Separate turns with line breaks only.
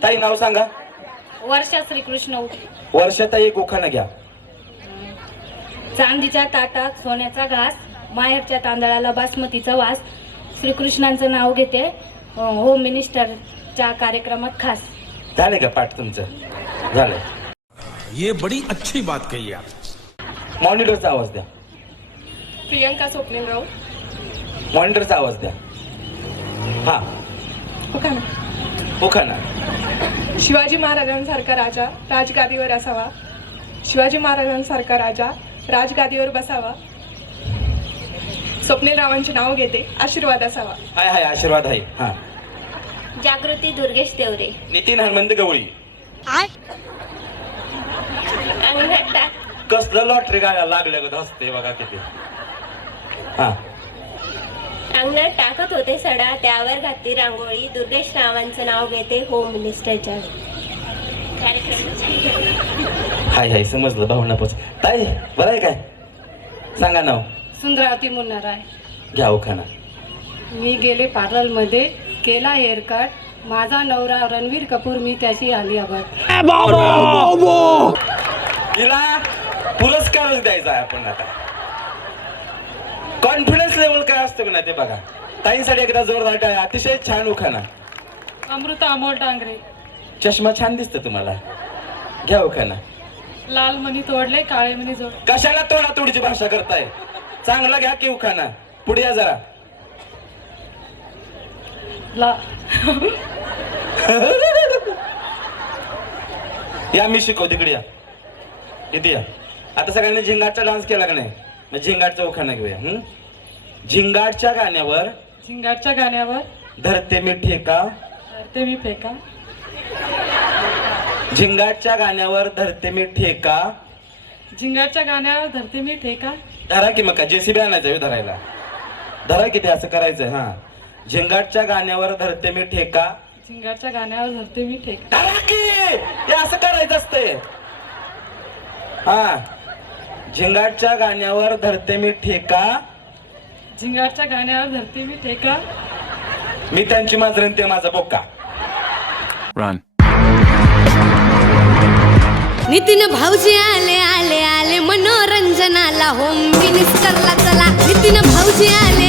ताई नाव सांगा.
वर्षा श्रीकृष्ण उके.
वर्षाताई एक उखाणा घ्या.
चांदीच्या ताटात सोन्याचा घास, माहेरच्या तांदळाला बासमतीचा वास, श्रीकृष्णांचं नाव घेते होम मिनिस्टरच्या कार्यक्रमात खास.
झाले का पाठ तुमचं? झालं.
ये बड़ी अच्छी बात कही आप.
मॉनिटरचा आवाज द्या.
प्रियंका स्वप्नील राऊत.
मॉनिटरचा आवाज द्या. हा उखाणा.
शिवाजी महाराजांसारखा राजा राजगादीवर असावा. शिवाजी महाराजांसारखा राजा राजगादीवर बसावा. स्वप्नीलरावांचे नाव घेते आशीर्वाद असावा.
हाय हाय आशीर्वाद आहे. हा.
जागृती दुर्गेश देवरे.
नितीन हनुमंत गवळी.
अंगणात
कसलं लॉटरी गायला लागलं का हसते बघा किती. हा.
टाकत होते सडा, त्यावर घातली रांगोळी, दुर्गेश रावांचं नाव घेते होम मिनिस्टरच्या कार्यक्रमात.
हाय हाय समजलं भावना पोच. ताई बरं आहे काय? सांगा नाव.
सुंदरावती मुन्नाराय.
घ्या उखाणा.
मी गेले पार्लरमध्ये, केला हेअरकट, माझा नवरा रणवीर कपूर, मी त्याची आली आबाद.
हिला पुरस्कारच द्यायचा आहे आपण आता. कॉन्फिडन्स लेवल काय असतं ना ते बघा. ताईंसाठी एकदा जोरदार टाळ्या. अतिशय छान उखाणा.
अमृता अमोल डांगरे.
चष्मा छान दिसतो तुम्हाला. घ्या उखाणा.
लाल मणी तोडले, काळे मणी जोड.
कशाला तोडातोडीची भाषा करताय? चांगला घ्या की उखाणा. पुढे या जरा. या मी शिकव तिकडे या. इथे या. आता सगळ्यांनी झिंगाटचा डान्स केला का नाही? मग झिंगाटचा उखाणा घेऊया. झिंगाटच्या गाण्यावर धरते मी ठेका,
धरते मी फेका.
झिंगाटच्या गाण्यावर धरते मी ठेका.
झिंगाटच्या गाण्यावर धरते मी ठेका.
धरा की मग का जेसीबी आणायचं धरायला. धरा किती असं करायचं. हा. झिंगाटच्या गाण्यावर धरते मी ठेका.
झिंगाटच्या गाण्यावर धरते मी ठेका.
धरा की हे असं करायचं असतंय. हा. झिंगाटच्या गाण्यावर धरते मी ठेका.
झिंगाटच्या गाण्यावर धरते मी ठेका.
मी त्यांची माजरण ते माझा बोका.
रन.
नितीन भाऊजी आले आले आले मनोरंजनाला होम मिनिस्टरला चला. नितीन भाऊजी आले